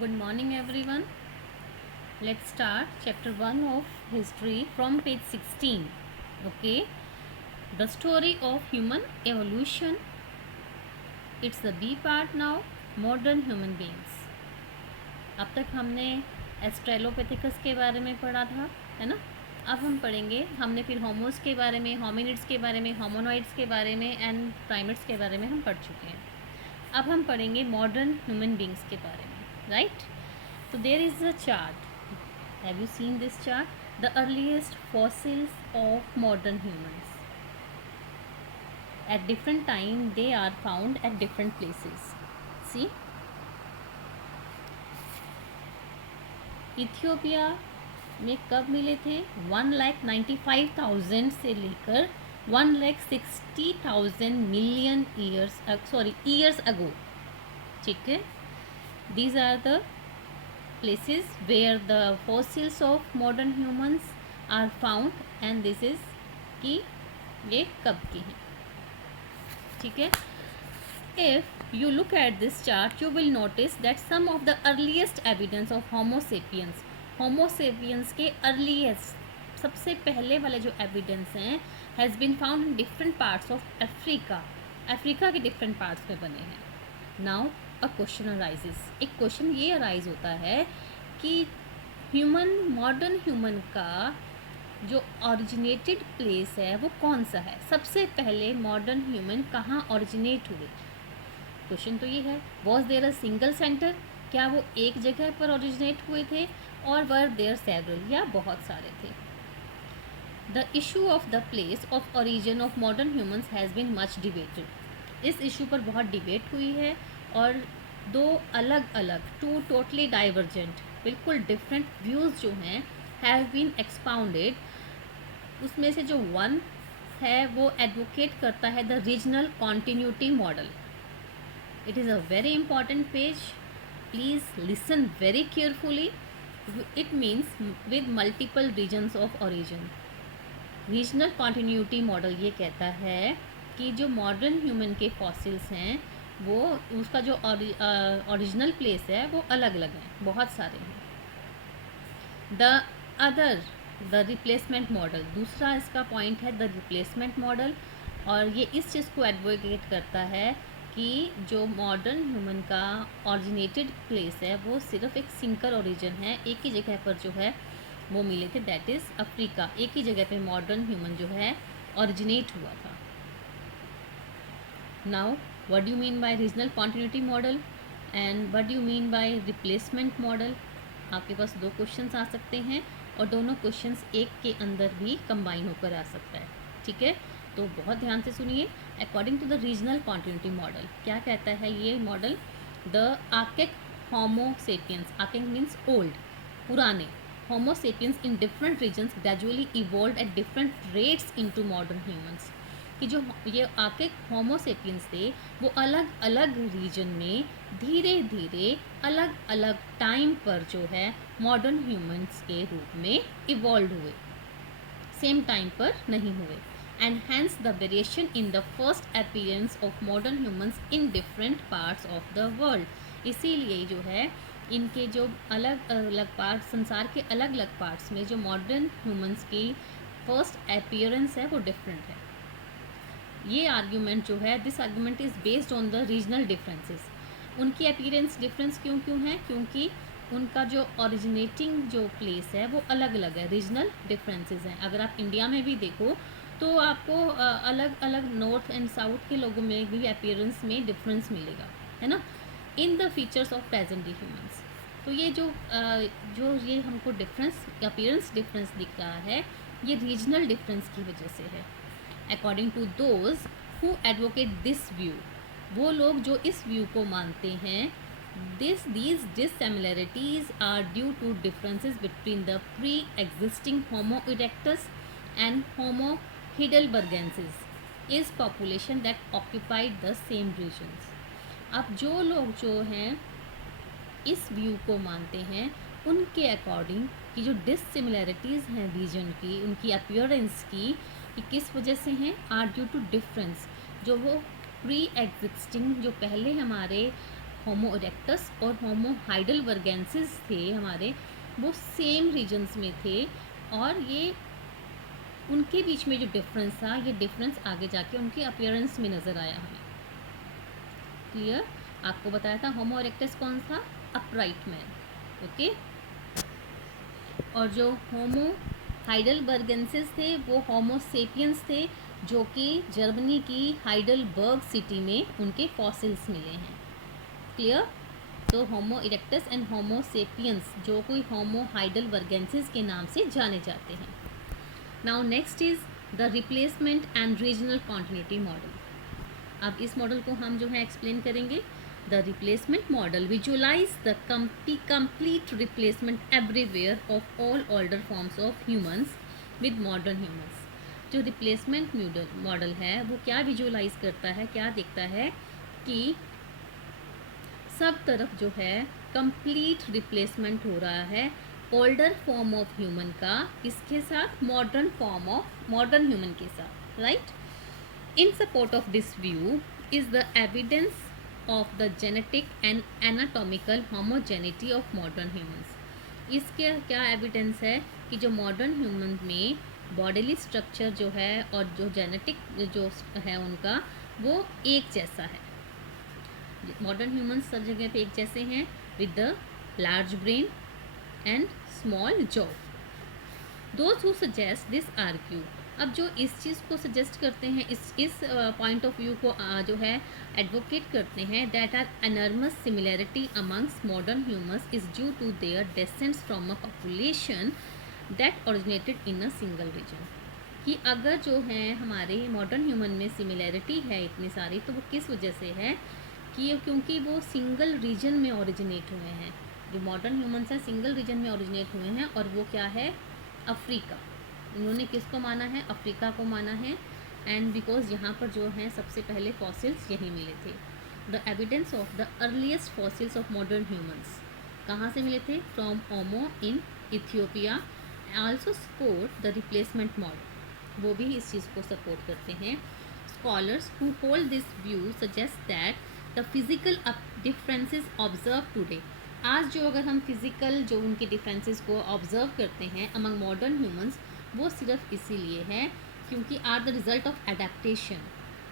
Good morning, everyone. Let's start chapter 1 of history from page 16. Okay, the story of human evolution. It's the B part now. Modern human beings. अब तक हमने एस्ट्रेलोपेथिकस के बारे में पढ़ा था, है ना। अब हम पढ़ेंगे, हमने फिर होमोस के बारे में, होमिनिड्स के बारे में, होमोनॉइड्स के बारे में एंड प्राइमेट्स के बारे में हम पढ़ चुके हैं। अब हम पढ़ेंगे मॉडर्न ह्यूमन बींग्स के बारे में, right. So there is a chart. Have you seen this chart? The earliest fossils of modern humans. At different time they are found at different places. See? Ethiopia में कब मिले थे? 1,95,000 से लेकर 1,60,000 million years ago. ठीक है, these are the places where the fossils of modern humans are found and this is कि ये कब की हैं। ठीक है, if you look at this chart you will notice that some of the earliest evidence of homo sapiens के earliest सबसे पहले वाले जो evidence हैं has been found in different parts of Africa के different parts में बने हैं। now अ क्वेश्चन अराइजेस, एक क्वेश्चन ये अराइज होता है कि मॉडर्न ह्यूमन का जो ओरिजिनेटेड प्लेस है वो कौन सा है। सबसे पहले मॉडर्न ह्यूमन कहाँ ओरिजिनेट हुए? क्वेश्चन तो ये है, was there a single centre, क्या वो एक जगह पर ओरिजिनेट हुए थे, और वर देयर सेवरल, या बहुत सारे थे। The issue of the place of origin of modern humans has been much debated. इस इशू पर बहुत डिबेट हुई है और दो अलग अलग टू टोटली डाइवर्जेंट बिल्कुल डिफरेंट व्यूज़ जो हैं हैव बीन एक्सपाउंडेड। उसमें से जो वन है वो एडवोकेट करता है the regional continuity model. It is a very important page, please listen very carefully. It means with multiple regions of origin. Regional continuity model ये कहता है कि जो मॉडर्न ह्यूमन के फॉसिल्स हैं वो उसका जो ओरिजिनल प्लेस है वो अलग अलग हैं, बहुत सारे हैं। द रिप्लेसमेंट मॉडल, दूसरा इसका पॉइंट है द रिप्लेसमेंट मॉडल, और ये इस चीज़ को एडवोकेट करता है कि जो मॉडर्न ह्यूमन का ओरिजिनेटेड प्लेस है वो सिर्फ एक सिंगल ओरिजिन है, एक ही जगह पर जो है वो मिले थे, दैट इज़ अफ्रीका। एक ही जगह पे मॉडर्न ह्यूमन जो है ओरिजिनेट हुआ था। Now what do you mean by regional continuity model and what do you mean by replacement model? आपके पास दो क्वेश्चंस आ सकते हैं और दोनों क्वेश्चंस एक के अंदर भी कंबाइन होकर आ सकता है। ठीक है, तो बहुत ध्यान से सुनिए। According to the regional continuity model क्या कहता है ये मॉडल? The archaic Homo sapiens, archaic means old, पुराने Homo sapiens in different regions gradually evolve at different rates into modern humans. कि जो ये आर्किक होमो सेपियंस थे वो अलग अलग रीजन में धीरे धीरे अलग अलग टाइम पर जो है मॉडर्न ह्यूमंस के रूप में इवॉल्व हुए, सेम टाइम पर नहीं हुए। And hence the variation in the first appearance of modern humans in different parts of the world. इसीलिए जो है इनके जो अलग अलग पार्ट, संसार के अलग अलग पार्ट्स में जो मॉडर्न ह्यूमंस की फर्स्ट अपीयरेंस है वो डिफरेंट है। ये आर्ग्यूमेंट जो है, this argument is based on the regional differences. उनकी अपीयरेंस डिफरेंस क्यों है? क्योंकि उनका जो ओरिजिनेटिंग जो प्लेस है वो अलग अलग है, रीजनल डिफरेंसेस हैं। अगर आप इंडिया में भी देखो तो आपको अलग अलग नॉर्थ एंड साउथ के लोगों में भी अपीयरेंस में डिफरेंस मिलेगा, है ना, in the features of present day humans. तो ये जो ये हमको डिफरेंस, अपीयरेंस डिफरेंस दिख रहा है, ये रीजनल डिफरेंस की वजह से है। According to those who advocate this view, वो लोग जो इस व्यू को मानते हैं, these dissimilarities are due to differences between the pre-existing Homo erectus and Homo heidelbergensis is population that occupied the same regions। अब जो लोग जो हैं इस व्यू को मानते हैं उनके अकॉर्डिंग कि जो डिससिमिलैरिटीज़ हैं रीजन की, उनकी अपीयरेंस की, कि किस वजह से हैं, आर ड्यू टू डिफरेंस, जो वो प्री एग्जिस्टिंग, जो पहले हमारे होमो इरेक्टस और होमो हाइडलबर्गेंसिस थे हमारे, वो सेम रीजन्स में थे, और ये उनके बीच में जो डिफरेंस था, ये डिफरेंस आगे जाके उनके अपीयरेंस में नज़र आया हमें। क्लियर? आपको बताया था होमो इरेक्टस कौन था? Upright man. ओके। और जो होमो हाइडलबर्गेंसिस थे वो होमो सेपियंस थे, जो कि जर्मनी की हाइडलबर्ग सिटी में उनके फॉसिल्स मिले हैं। क्लियर? तो होमो इरेक्टस एंड होमो सेपियंस, जो कोई होमो हाइडलबर्गेंसिस के नाम से जाने जाते हैं। Now next is the replacement and regional continuity model. अब इस मॉडल को हम जो है एक्सप्लेन करेंगे। The replacement model visualise the complete replacement everywhere of all older forms of humans with modern humans. जो रिप्लेसमेंट मॉडल है वो क्या विजुअलाइज करता है, क्या देखता है कि सब तरफ जो है कंप्लीट रिप्लेसमेंट हो रहा है ओल्डर फॉर्म ऑफ ह्यूमन का, किसके साथ? Modern form of modern human के साथ, right? In support of this view is the evidence of the genetic and anatomical homogeneity of modern humans. इसके क्या एविडेंस है कि जो मॉडर्न ह्यूमन में बॉडीली स्ट्रक्चर जो है और जो जेनेटिक जो है उनका, वो एक जैसा है। मॉडर्न ह्यूमंस सब जगह पे एक जैसे हैं, with the large brain and small jaw. Those who suggest this argue, अब जो इस चीज़ को सजेस्ट करते हैं, इस पॉइंट ऑफ व्यू को जो है एडवोकेट करते हैं, that are enormous similarity amongst modern humans is due to their descents from a population that originated in a single region. कि अगर जो है हमारे मॉडर्न ह्यूमन में सिमिलैरिटी है इतनी सारी, तो वो किस वजह से है कि क्योंकि वो सिंगल रीजन में ओरिजिनेट हुए हैं। जो मॉडर्न ह्यूमंस हैं सिंगल रीजन में ओरिजिनेट हुए हैं, और वो क्या है? अफ्रीका। उन्होंने किसको माना है? अफ्रीका को माना है। एंड बिकॉज यहाँ पर जो हैं सबसे पहले फॉसिल्स यहीं मिले थे। The evidence of the earliest fossils of modern humans कहाँ से मिले थे? From Omo in Ethiopia. Also support the replacement model, वो भी इस चीज़ को सपोर्ट करते हैं। Scholars who hold this view suggest that the physical differences observe today, आज जो अगर हम फिज़िकल जो उनके डिफरेंसेस को ऑब्जर्व करते हैं अमंग मॉडर्न ह्यूमंस, वो सिर्फ इसीलिए है क्योंकि are the result of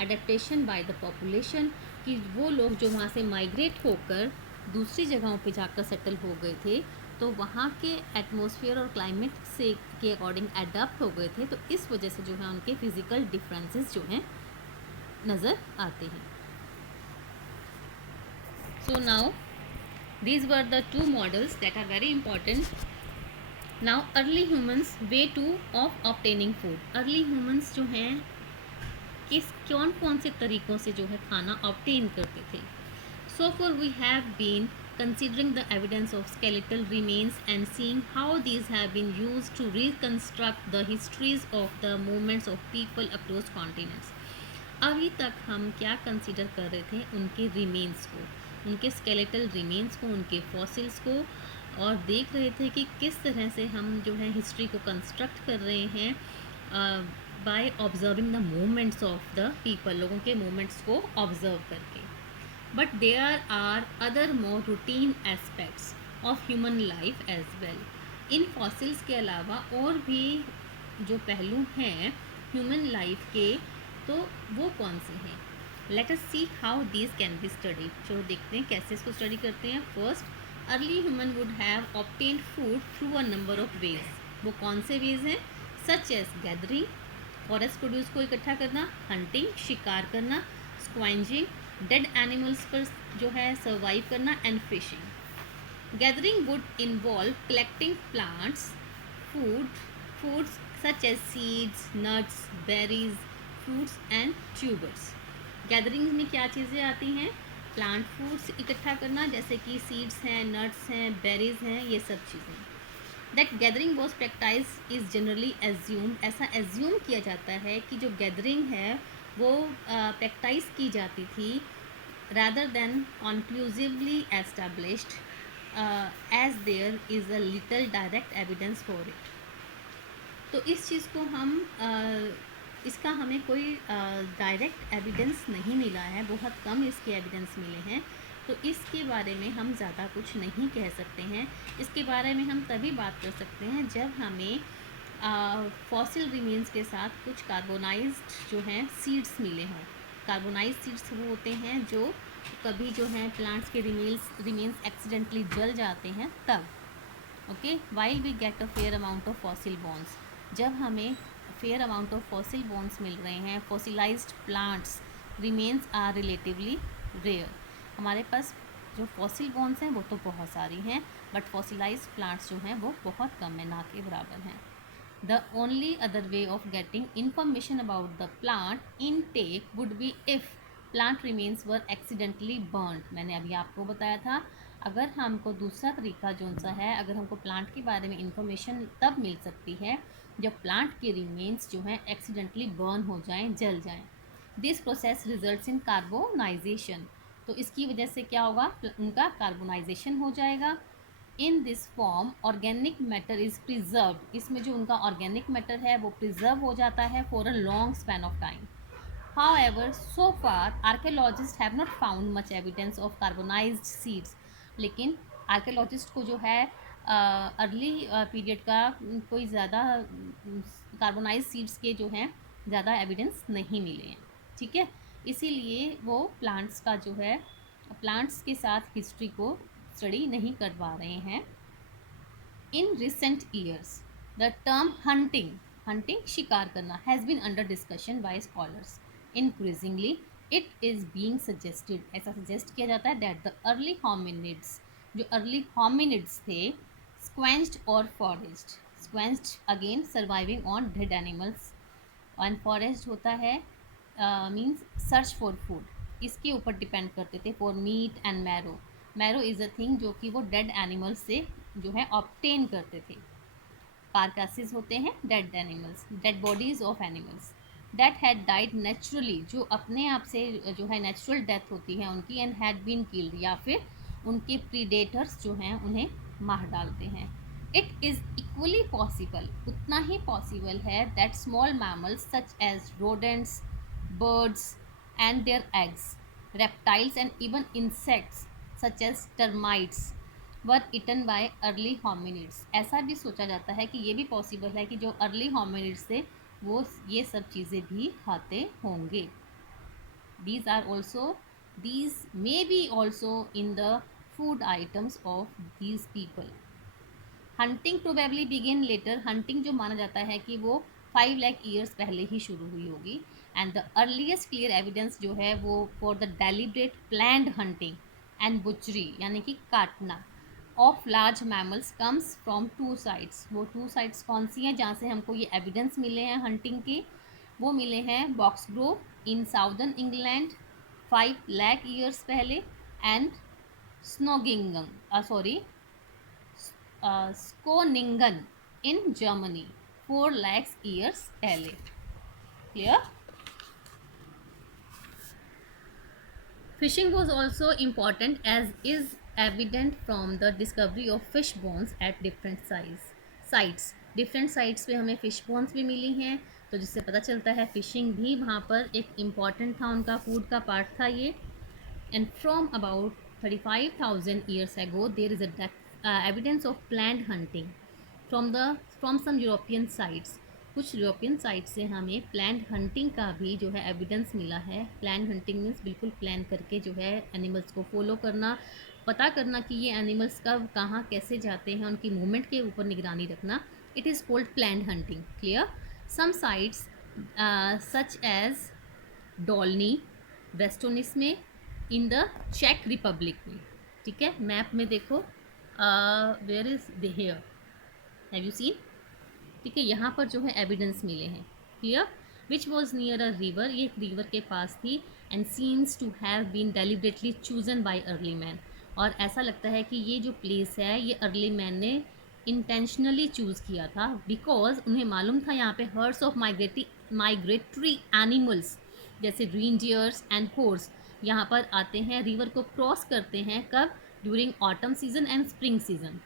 adaptation by the population, कि वो लोग जो वहाँ से माइग्रेट होकर दूसरी जगहों पे जाकर सेटल हो गए थे, तो वहाँ के एटमॉस्फेयर और क्लाइमेट से के अकॉर्डिंग एडाप्ट हो गए थे, तो इस वजह से जो है उनके फिज़िकल डिफरेंसेस जो हैं नज़र आते हैं। So now these were the two models that are very important. Now early humans way two of obtaining food. early humans जो हैं किस कौन से तरीक़ों से जो है खाना obtain करते थे? So far we have been considering the evidence of skeletal remains and seeing how these have been used to reconstruct the histories of the movements of people across continents. अभी तक हम क्या कंसिडर कर रहे थे? उनके रिमेन्स को, उनके स्केलेटल रिमेन्स को, उनके फॉसिल्स को, और देख रहे थे कि किस तरह से हम जो है हिस्ट्री को कंस्ट्रक्ट कर रहे हैं by observing the movements of the people, लोगों के मूवमेंट्स को ऑब्जर्व करके। But there are other more routine aspects of human life as well. इन फॉसिल्स के अलावा और भी जो पहलू हैं ह्यूमन लाइफ के, तो वो कौन से हैं? Let us see how these can be study. चलो देखते हैं कैसे इसको स्टडी करते हैं। First, early human would have obtained food through a number of ways. वो कौन से वेज हैं? Such as gathering, forest produce को इकट्ठा करना, हंटिंग, शिकार करना, स्क्वेंजिंग, डेड एनिमल्स पर जो है सर्वाइव करना, and fishing. Gathering would involve collecting plants, foods such as seeds, nuts, berries, fruits and tubers. Gathering में क्या चीज़ें आती हैं? प्लांट फूड्स इकट्ठा करना, जैसे कि सीड्स हैं, नट्स हैं, बेरीज हैं, ये सब चीज़ें। That gathering was practise is generally assumed, ऐसा एज्यूम किया जाता है कि जो गैदरिंग है वो प्रैक्टाइज की जाती थी rather than conclusively established, as there is a little direct evidence for it. तो इस चीज़ को हम इसका हमें कोई डायरेक्ट एविडेंस नहीं मिला है, बहुत कम इसके एविडेंस मिले हैं। तो इसके बारे में हम ज़्यादा कुछ नहीं कह सकते हैं। इसके बारे में हम तभी बात कर सकते हैं जब हमें फॉसिल रिमेन्स के साथ कुछ कार्बोनाइज्ड जो हैं सीड्स मिले हों। कार्बोनाइज्ड सीड्स वो होते हैं जो कभी जो हैं प्लांट्स के रिमेन्स एक्सीडेंटली जल जाते हैं तब। Okay, while we get a fair amount of fossil bones, जब हमें fair amount of fossil bones मिल रहे हैं, fossilised plant remains are relatively rare. हमारे पास जो फॉसिल बोन्स हैं वो तो बहुत सारी हैं, बट फॉसिलाइज्ड प्लांट्स जो हैं वो बहुत कम है, ना के बराबर हैं। The only other way of getting information about the plant intake would be if plant remains were accidentally burnt। मैंने अभी आपको बताया था, अगर हमको दूसरा तरीका जो सा है, अगर हमको प्लांट के बारे में इंफॉर्मेशन तब मिल सकती है जब प्लांट के रिमेन्स जो हैं एक्सीडेंटली बर्न हो जाएं, जल जाएं। This process results in carbonisation. तो इसकी वजह से क्या होगा, उनका कार्बोनाइजेशन हो जाएगा। In this form organic matter is preserve. इसमें जो उनका ऑर्गेनिक मैटर है वो प्रिजर्व हो जाता है for a long span of time. However, so far archaeologists have not found much evidence of carbonized seeds। लेकिन आर्कियोलॉजिस्ट को जो है अर्ली पीरियड का कोई ज़्यादा कार्बोनाइज सीड्स के जो हैं ज़्यादा एविडेंस नहीं मिले हैं। ठीक है, इसीलिए वो प्लांट्स का जो है प्लांट्स के साथ हिस्ट्री को स्टडी नहीं करवा रहे हैं। In recent years, the term hunting शिकार करना has been under discussion by scholars. Increasingly, it is being suggested, ऐसा suggest किया जाता है that the early hominids, जो early hominids थे, squenched or foraged, squenched again surviving on dead animals, and foraged होता है मीन्स सर्च फॉर फूड, इसके ऊपर डिपेंड करते थे for meet and marrow. Marrow is a thing जो कि वो डेड एनिमल्स से जो है ऑब्टेन करते थे। कार्कासेस होते हैं dead animals, dead bodies of animals that had died naturally, जो अपने आप से जो है नेचुरल डेथ होती है उनकी, एंड हैड बीन किल्ड, या फिर उनके प्रीडेटर्स जो हैं उन्हें मार डालते हैं। इट इज़ इक्वली पॉसिबल, उतना ही पॉसिबल है that small mammals such as rodents, birds and their eggs, reptiles and even insects such as termites were eaten by early hominids। ऐसा भी सोचा जाता है कि ये भी पॉसिबल है कि जो अर्ली hominids थे वो ये सब चीज़ें भी खाते होंगे। These may be also in the food items of these people। Hunting probably begin later, hunting जो माना जाता है कि वो 5 लाख ईयर्स पहले ही शुरू हुई होगी। And the earliest clear evidence जो है वो for the deliberate planned hunting and बुचरी, यानी कि काटना of large mammals comes from 2 sites. वो 2 साइट्स कौन सी हैं जहाँ से हमको ये एविडेंस मिले हैं हंटिंग के? वो मिले हैं Boxgrove in southern England 5 lakh years पहले, and Schoningen in Germany 4 lakhs years पहले। Clear? Fishing was also important as is evident from the discovery of fish bones at different sites। Different sites पे हमें fish bones भी मिली हैं, तो जिससे पता चलता है फिशिंग भी वहाँ पर एक इम्पॉर्टेंट था, उनका फूड का पार्ट था ये। And from about 35,000 years ago there is a evidence of planned hunting from some European sites. कुछ यूरोपियन साइट से हमें प्लान्ड हंटिंग का भी जो है एविडेंस मिला है। प्लान्ड हंटिंग मीन्स बिल्कुल प्लान करके जो है एनिमल्स को फॉलो करना, पता करना कि ये एनिमल्स कब कहाँ कैसे जाते हैं, उनकी मूवमेंट के ऊपर निगरानी रखना। It is called planned hunting. Clear? Some sites such as Dolni Vestonice में इन द चेक रिपब्लिक में। ठीक है, मैप में देखो where is the here, have you seen? ठीक है, यहाँ पर जो है एविडेंस मिले हैं। Clear? Which was near a river, ये एक रिवर के पास थी, and seems to have been deliberately chosen by early man. और ऐसा लगता है कि ये जो प्लेस है ये अर्ली मैन ने इंटेंशनली चूज़ किया था, बिकॉज उन्हें मालूम था यहाँ पे हर्ड्स ऑफ माइग्रेटरी एनिमल्स जैसे रीनडियर्स एंड हॉर्स यहाँ पर आते हैं, रिवर को क्रॉस करते हैं कब? During autumn season and spring season.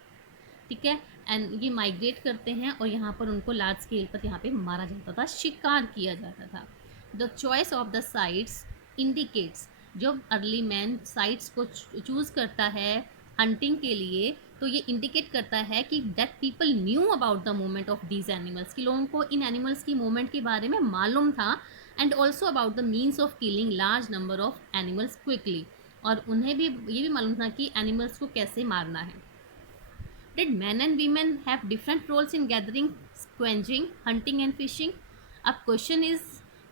ठीक है, एंड ये माइग्रेट करते हैं और यहाँ पर उनको लार्ज स्केल पर यहाँ पे मारा जाता था, शिकार किया जाता था। The choice of the sites indicates जब अर्ली मैन साइट्स को चूज़ करता है हंटिंग के लिए, तो ये इंडिकेट करता है कि that people knew about the movement of these animals, कि लोगों को इन एनिमल्स की मूवमेंट के बारे में मालूम था, and also about the means of killing large number of animals quickly, और उन्हें भी ये भी मालूम था कि एनिमल्स को कैसे मारना है. Did men and women have different roles in gathering, scavenging, hunting and fishing? अब क्वेश्चन इज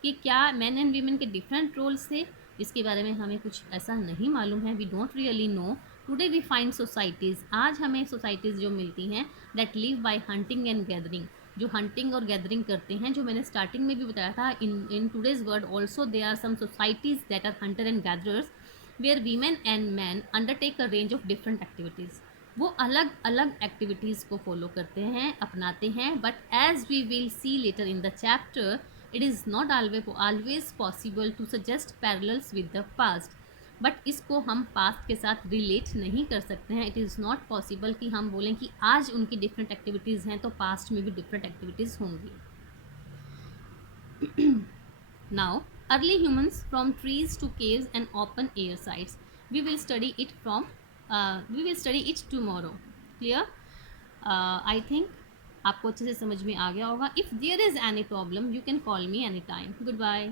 कि क्या मैन एंड वीमेन के डिफरेंट रोल्स थे, इसके बारे में हमें कुछ ऐसा नहीं मालूम है. We don't really know. Today we find societies, आज हमें सोसाइटीज़ जो मिलती हैं that live by hunting and gathering, जो हंटिंग और गैदरिंग करते हैं, जो मैंने स्टार्टिंग में भी बताया था. In today's world also they are some societies that are hunter and gatherers, where women and man undertake a range of different activities. वो अलग अलग एक्टिविटीज़ को फॉलो करते हैं, अपनाते हैं, but as we will see later in the chapter, it is not always possible to suggest parallels with the past. But इसको हम पास्ट के साथ रिलेट नहीं कर सकते हैं. इट इज़ नॉट पॉसिबल कि हम बोलें कि आज उनकी डिफरेंट एक्टिविटीज़ हैं तो पास्ट में भी डिफरेंट एक्टिविटीज़ होंगी. Now, early humans from trees to caves and open air sites. We will study it tomorrow. Clear? I think आपको अच्छे से समझ में आ गया होगा. If there is any problem, you can call me anytime. Goodbye.